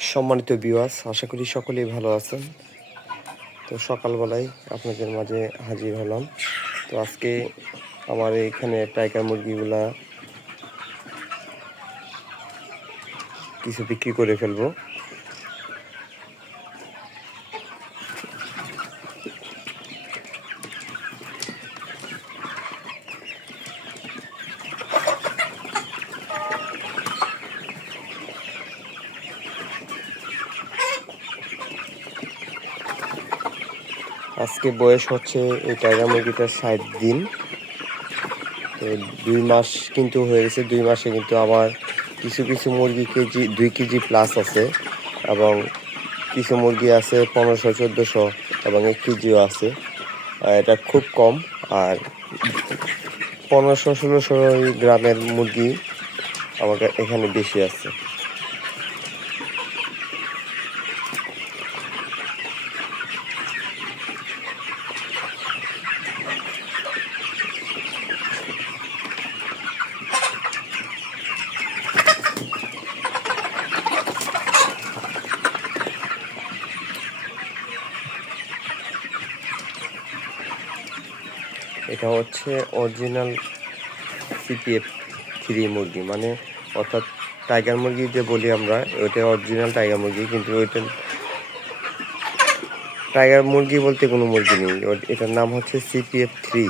সম্মানিত বিওয়াস আশা করি সকলেই ভালো আছেন। তো সকালবেলায় আপনাদের মাঝে হাজির হলাম। তো আজকে আমার এখানে টাইকার মুরগিগুলা কিছু বিক্রি করে ফেলব। আজকে বয়স হচ্ছে এই টাইগার মুরগিটার ষাট দিন। তো দুই মাস কিন্তু হয়ে গেছে, দুই মাসে কিন্তু আমার কিছু কিছু মুরগি কেজি, দুই কেজি প্লাস আছে এবং কিছু মুরগি আছে পনেরোশো, চোদ্দোশো এবং এক কেজিও আছে। এটা খুব কম আর পনেরোশো, ষোলোশো গ্রামের মুরগি আমার এখানে বেশি আছে। এটা হচ্ছে অরিজিনাল সিপিএফ থ্রি মুরগি মানে অর্থাৎ টাইগার মুরগি যে বলি আমরা, ওইটা অরিজিনাল টাইগার মুরগি, কিন্তু ওইটা টাইগার মুরগি বলতে কোনো মুরগি নেই। এটার নাম হচ্ছে সিপিএফ থ্রি